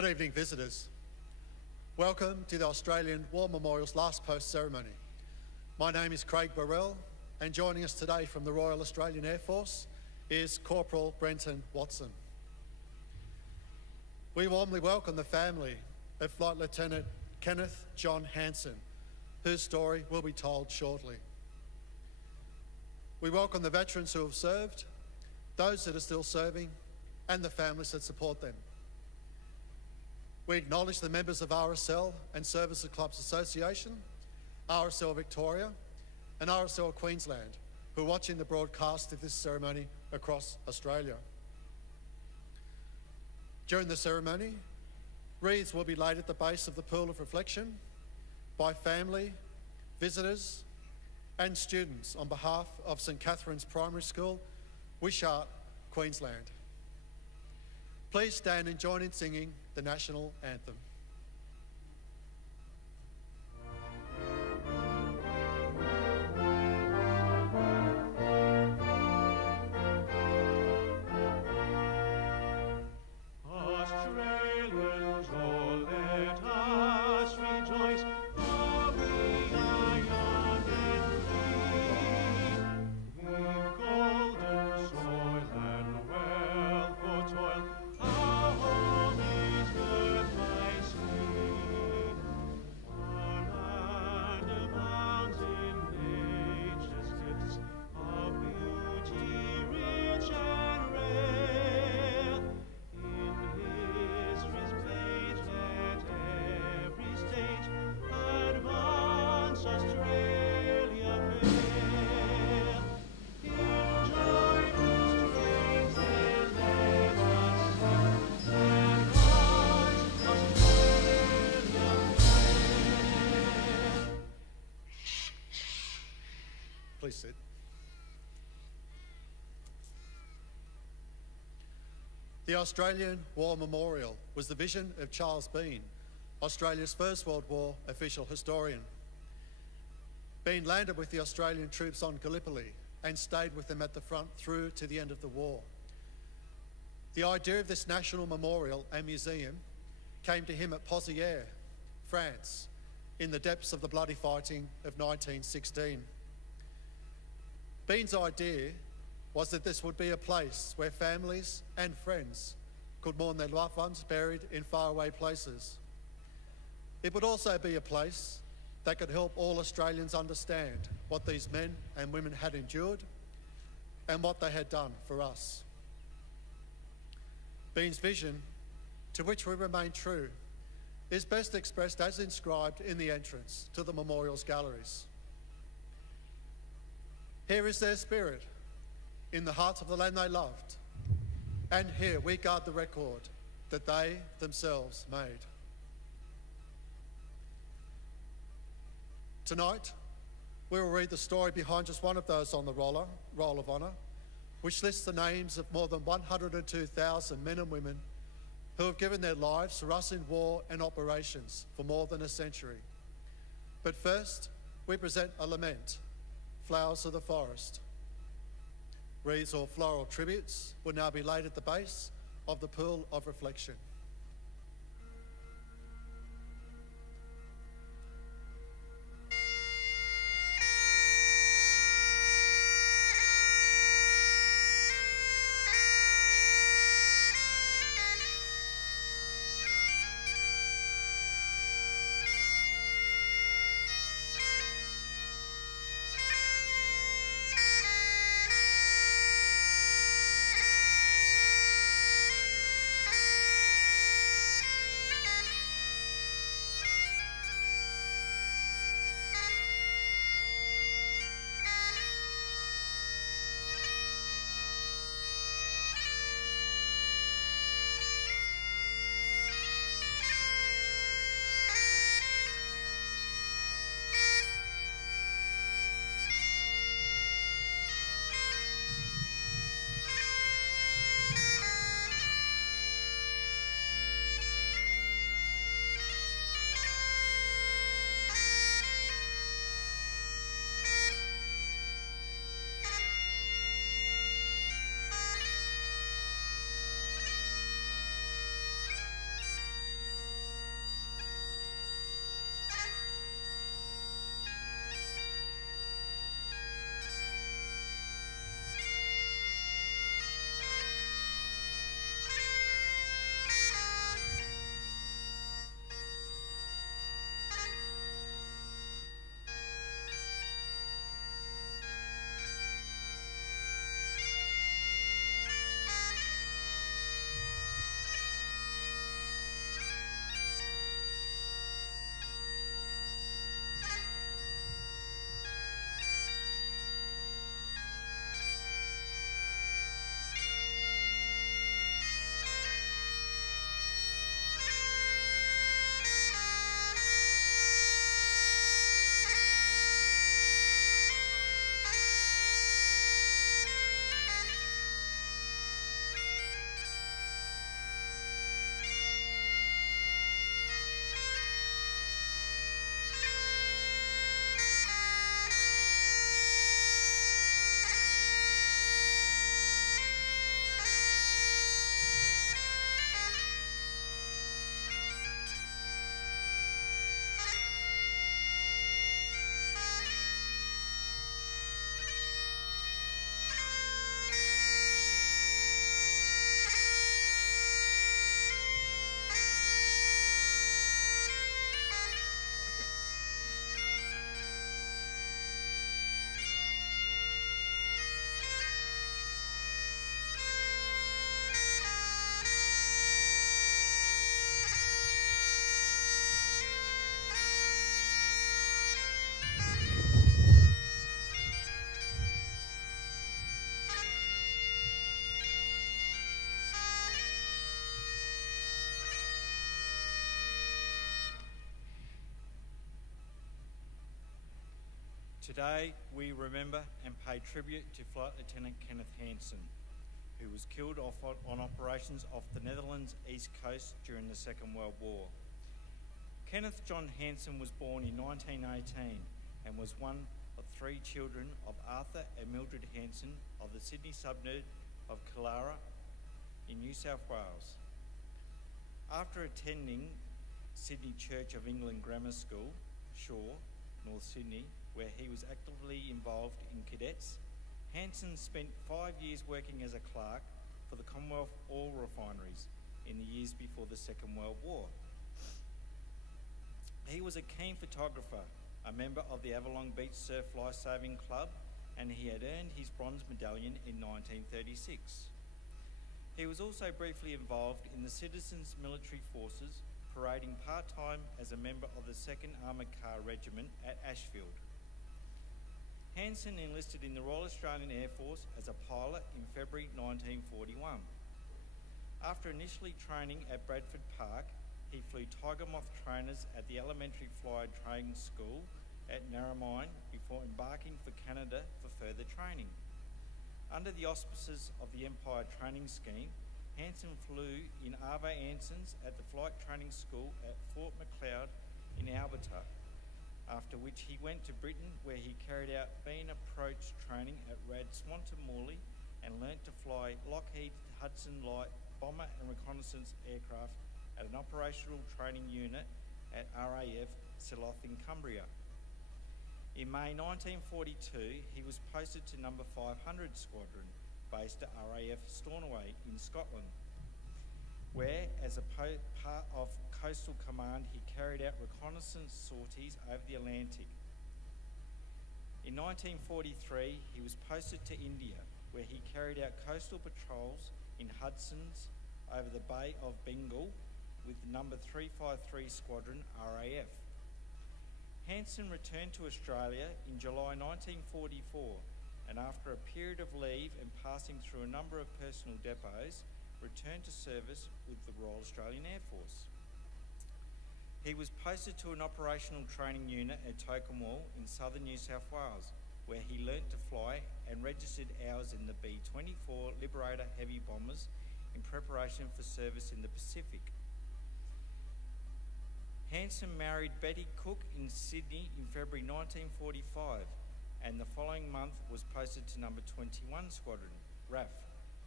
Good evening, visitors. Welcome to the Australian War Memorial's last post ceremony. My name is Craig Burrell, and joining us today from the Royal Australian Air Force is Corporal Brenton Watson. We warmly welcome the family of Flight Lieutenant Kenneth John Hanson, whose story will be told shortly. We welcome the veterans who have served, those that are still serving, and the families that support them. We acknowledge the members of RSL and Services Clubs Association, RSL Victoria, and RSL Queensland, who are watching the broadcast of this ceremony across Australia. During the ceremony, wreaths will be laid at the base of the Pool of Reflection by family, visitors, and students on behalf of St Catherine's Primary School, Wishart, Queensland. Please stand and join in singing the National Anthem. Please sit. The Australian War Memorial was the vision of Charles Bean, Australia's First World War official historian. Bean landed with the Australian troops on Gallipoli and stayed with them at the front through to the end of the war. The idea of this national memorial and museum came to him at Pozières, France, in the depths of the bloody fighting of 1916. Bean's idea was that this would be a place where families and friends could mourn their loved ones buried in faraway places. It would also be a place that could help all Australians understand what these men and women had endured and what they had done for us. Bean's vision, to which we remain true, is best expressed as inscribed in the entrance to the memorial's galleries. Here is their spirit, in the heart of the land they loved, and here we guard the record that they themselves made. Tonight, we will read the story behind just one of those on the roll of honour, which lists the names of more than 102,000 men and women who have given their lives for us in war and operations for more than a century. But first, we present a lament, Flowers of the Forest. Wreaths or floral tributes will now be laid at the base of the Pool of Reflection. Today, we remember and pay tribute to Flight Lieutenant Kenneth Hanson, who was killed on operations off the Netherlands' east coast during the Second World War. Kenneth John Hanson was born in 1918 and was one of three children of Arthur and Mildred Hanson of the Sydney suburb of Canberra in New South Wales. After attending Sydney Church of England Grammar School, Shore, North Sydney, where he was actively involved in cadets, Hanson spent 5 years working as a clerk for the Commonwealth oil refineries in the years before the Second World War. He was a keen photographer, a member of the Avalon Beach Surf Lifesaving Club, and he had earned his bronze medallion in 1936. He was also briefly involved in the Citizens Military Forces, parading part-time as a member of the 2nd Armoured Car Regiment at Ashfield. Hanson enlisted in the Royal Australian Air Force as a pilot in February 1941. After initially training at Bradford Park, he flew Tiger Moth trainers at the Elementary Flyer Training School at Narromine before embarking for Canada for further training. Under the auspices of the Empire Training Scheme, Hanson flew in Ave Ansons at the Flight Training School at Fort Macleod in Alberta, after which he went to Britain where he carried out beam approach training at RAD Swanton Morley and learnt to fly Lockheed Hudson Light bomber and reconnaissance aircraft at an operational training unit at RAF Silloth in Cumbria. In May 1942, he was posted to number 500 Squadron, based at RAF Stornoway in Scotland, where, as a part of Coastal Command, he carried out reconnaissance sorties over the Atlantic. In 1943, he was posted to India, where he carried out coastal patrols in Hudson's over the Bay of Bengal with the number 353 Squadron RAF. Hanson returned to Australia in July 1944, and after a period of leave and passing through a number of personal depots, returned to service with the Royal Australian Air Force. He was posted to an operational training unit at Tocumwal in southern New South Wales, where he learnt to fly and registered hours in the B-24 Liberator heavy bombers in preparation for service in the Pacific. Hanson married Betty Cook in Sydney in February 1945, and the following month was posted to number 21 Squadron, RAF,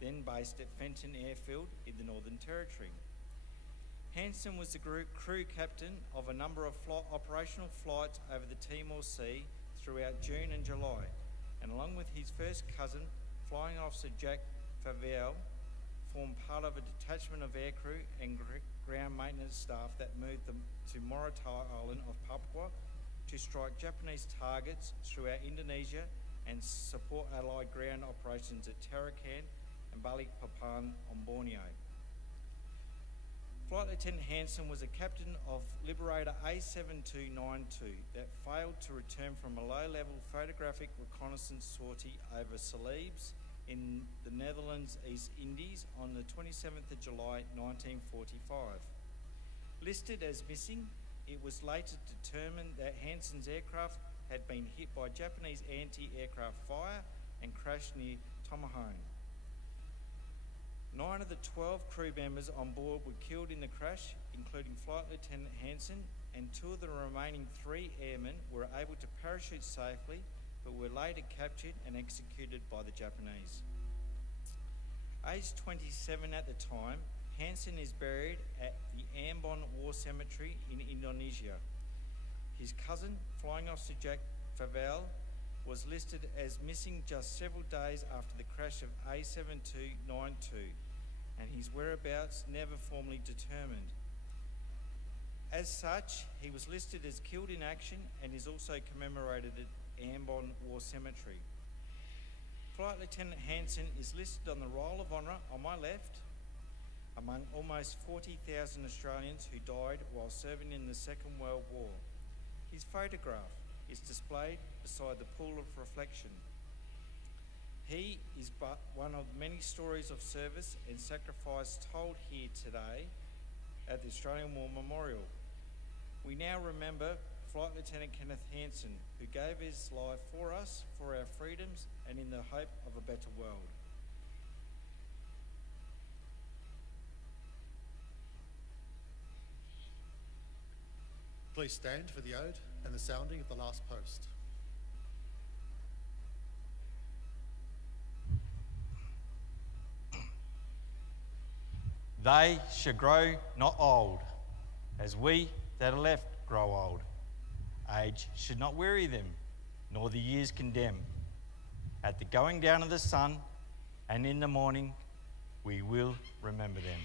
then based at Fenton Airfield in the Northern Territory. Hanson was the crew captain of a number of operational flights over the Timor Sea throughout June and July, and along with his first cousin, Flying Officer Jack Favell, formed part of a detachment of aircrew and ground maintenance staff that moved them to Morotai Island of Papua to strike Japanese targets throughout Indonesia and support Allied ground operations at Tarakan and Balikpapan on Borneo. Flight Lieutenant Hanson was a captain of Liberator A7292 that failed to return from a low-level photographic reconnaissance sortie over Celebes in the Netherlands East Indies on the 27th of July 1945. Listed as missing, it was later determined that Hanson's aircraft had been hit by Japanese anti-aircraft fire and crashed near Tomahone. 9 of the 12 crew members on board were killed in the crash, including Flight Lieutenant Hanson, and 2 of the remaining 3 airmen were able to parachute safely, but were later captured and executed by the Japanese. Aged 27 at the time, Hanson is buried at the Ambon War Cemetery in Indonesia. His cousin, Flying Officer Jack Favell, was listed as missing just several days after the crash of A7292, and his whereabouts never formally determined. As such, he was listed as killed in action and is also commemorated at Ambon War Cemetery. Flight Lieutenant Hanson is listed on the Roll of Honour on my left, among almost 40,000 Australians who died while serving in the Second World War. His photograph is displayed beside the pool of reflection. He is but one of many stories of service and sacrifice told here today at the Australian War Memorial. We now remember Flight Lieutenant Kenneth Hanson, who gave his life for us, for our freedoms, and in the hope of a better world. Please stand for the ode and the sounding of the last post. They shall grow not old, as we that are left grow old. Age should not weary them, nor the years condemn. At the going down of the sun, and in the morning, we will remember them.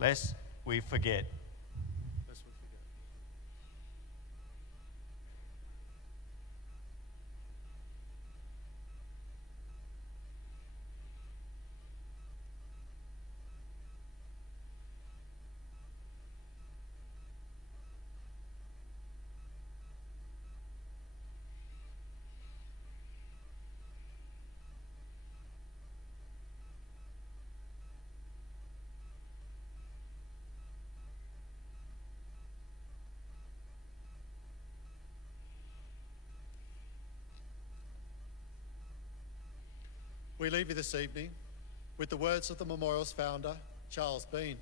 Lest we forget. Lest we forget. We leave you this evening with the words of the memorial's founder, Charles Bean.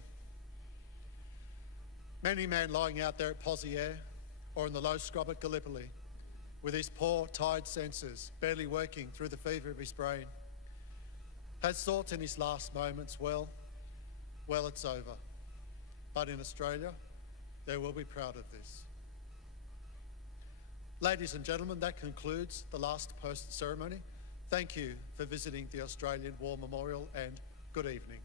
Many man lying out there at Poziere or in the low scrub at Gallipoli, with his poor, tired senses barely working through the fever of his brain, has thought in his last moments, well, it's over. But in Australia, they will be proud of this. Ladies and gentlemen, that concludes the last post ceremony. Thank you for visiting the Australian War Memorial and good evening.